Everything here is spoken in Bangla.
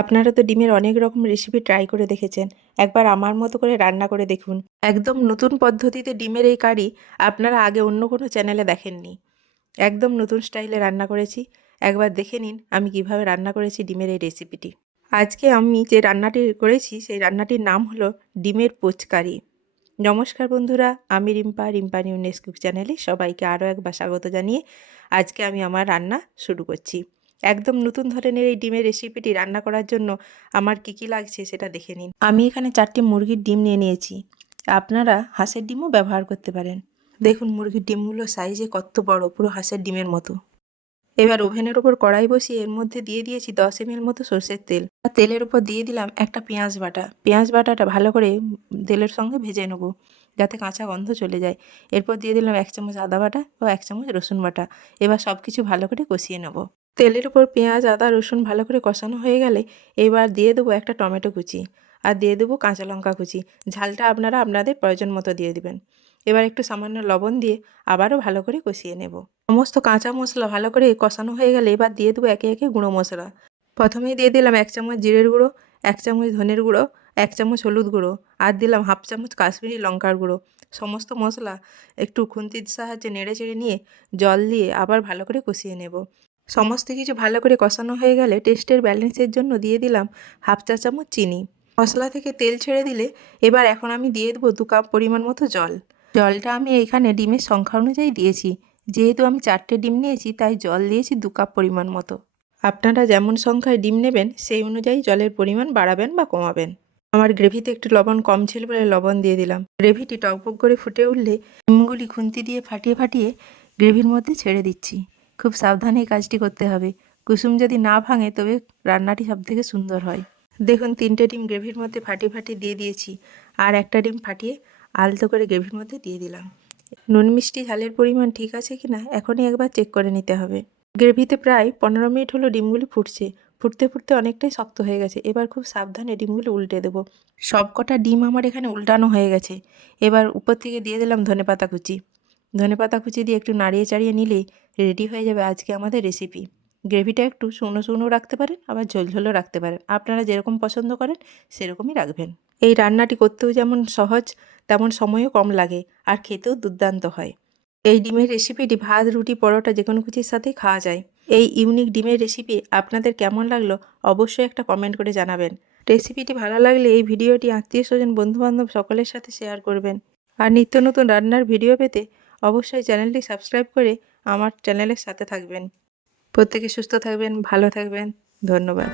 আপনারা তো ডিমের অনেক রকম রেসিপি ট্রাই করে দেখেছেন। একবার আমার মতো করে রান্না করে দেখুন। একদম নতুন পদ্ধতিতে ডিমের এই কারি আপনারা আগে অন্য কোনো চ্যানেলে দেখেননি। একদম নতুন স্টাইলে রান্না করেছি। একবার দেখে নিন আমি কিভাবে রান্না করেছি ডিমের এই রেসিপিটি। আজকে আমি যে রান্নাটি করেছি সেই রান্নাটির নাম হলো ডিমের পোচকারি। নমস্কার বন্ধুরা, আমি রিম্পা নিউনেস কুক চ্যানেলে সবাইকে আরও একবার স্বাগত জানিয়ে আজকে আমি আমার রান্না শুরু করছি। একদম নতুন ধরনের এই ডিমের রেসিপিটি রান্না করার জন্য আমার কী লাগছে সেটা দেখে নিন। আমি এখানে 4টি মুরগির ডিম নিয়ে নিয়েছি। আপনারা হাঁসের ডিমও ব্যবহার করতে পারেন। দেখুন মুরগির ডিমগুলো সাইজে কত বড়, পুরো হাঁসের ডিমের মতো। এবার ওভেনের ওপর কড়াই বসিয়ে এর মধ্যে দিয়ে দিয়েছি 10 ml মতো সরষের তেল। আর তেলের ওপর দিয়ে দিলাম একটা পেঁয়াজ বাটা। পেঁয়াজ বাটাটা ভালো করে তেলের সঙ্গে ভেজে নেব যাতে কাঁচা গন্ধ চলে যায়। এরপর দিয়ে দিলাম 1 চামচ আদা বাটা ও 1 চামচ রসুন বাটা। এবার সব কিছু ভালো করে কষিয়ে নেব। তেলের ওপর পেঁয়াজ, আদা, রসুন ভালো করে কষানো হয়ে গেলে এবার দিয়ে দেবো একটা টমেটো কুচি আর দিয়ে দেবো কাঁচা লঙ্কা কুচি। ঝালটা আপনারা আপনাদের প্রয়োজন মতো দিয়ে দিবেন। এবার একটু সামান্য লবণ দিয়ে আবারও ভালো করে কষিয়ে নেব। সমস্ত কাঁচা মশলা ভালো করে কষানো হয়ে গেলে এবার দিয়ে দেবো একে একে গুঁড়ো মশলা। প্রথমেই দিয়ে দিলাম 1 চামচ জিরের গুঁড়ো, 1 চামচ ধনের গুঁড়ো, 1 চামচ হলুদ গুঁড়ো আর দিলাম 1/2 চামচ কাশ্মীরি লঙ্কার গুঁড়ো। সমস্ত মশলা একটু খুন্তির সাহায্যে নেড়ে চেড়ে নিয়ে জল দিয়ে আবার ভালো করে কষিয়ে নেব। সমস্ত কিছু ভালো করে কষানো হয়ে গেলে টেস্টের ব্যালেন্সের জন্য দিয়ে দিলাম 1/2 চা চামচ চিনি। মশলা থেকে তেল ছেড়ে দিলে এবার এখন আমি দিয়ে দেবো 2 কাপ পরিমাণ মতো জল। জলটা আমি এইখানে ডিমের সংখ্যা অনুযায়ী দিয়েছি। যেহেতু আমি 4টে ডিম নিয়েছি তাই জল দিয়েছি 2 কাপ পরিমাণ মতো। আপনারা যেমন সংখ্যায় ডিম নেবেন সেই অনুযায়ী জলের পরিমাণ বাড়াবেন বা কমাবেন। আমার গ্রেভিতে একটু লবণ কম ছিল বলে লবণ দিয়ে দিলাম। গ্রেভিটি টকবক করে ফুটে উঠলে ডিমগুলি খুন্তি দিয়ে ফাটিয়ে গ্রেভির মধ্যে ছেড়ে দিচ্ছি। খুব সাবধানে এই কাজটি করতে হবে। কুসুম যদি না ভাঙে তবে রান্নাটি সবথেকে সুন্দর হয়। দেখুন 3টে ডিম গ্রেভির মধ্যে ফাটিয়ে দিয়ে দিয়েছি। আর একটা ডিম ফাটিয়ে আলতো করে গ্রেভির মধ্যে দিয়ে দিলাম। নুন মিষ্টি ঝালের পরিমাণ ঠিক আছে কিনা এখনই একবার চেক করে নিতে হবে। গ্রেভিতে প্রায় 15 মিনিট হলো ডিমগুলি ফুটছে। ফুটতে অনেকটাই শক্ত হয়ে গেছে। এবার খুব সাবধানে ডিমগুলো উল্টে দেবো। সবকটা ডিম আমার এখানে উল্টানো হয়ে গেছে। এবার উপর থেকে দিয়ে দিলাম ধনেপাতা কুচি। ধনেপাতা কুচি দিয়ে একটু নাড়িয়ে চাড়িয়ে নিলেই রেডি হয়ে যাবে আজকে আমাদের রেসিপি। গ্রেভিটা একটু শুকনো রাখতে পারেন, আবার ঝোলও রাখতে পারেন। আপনারা যেরকম পছন্দ করেন সেরকমই রাখবেন। এই রান্নাটি করতেও যেমন সহজ তেমন সময়ও কম লাগে আর খেতেও দুর্দান্ত হয়। এই ডিমের রেসিপিটি ভাত, রুটি, পরোটা যেকোনো কিছুর সাথেই খাওয়া যায়। এই ইউনিক ডিমের রেসিপি আপনাদের কেমন লাগলো অবশ্যই একটা কমেন্ট করে জানাবেন। রেসিপিটি ভালো লাগলে এই ভিডিওটি আত্মীয়স্বজন, বন্ধুবান্ধব সকলের সাথে শেয়ার করবেন। আর নিত্য নতুন রান্নার ভিডিও পেতে অবশ্যই চ্যানেলটি সাবস্ক্রাইব করে আমার চ্যানেলের সাথে থাকবেন। প্রত্যেকে সুস্থ থাকবেন, ভালো থাকবেন। ধন্যবাদ।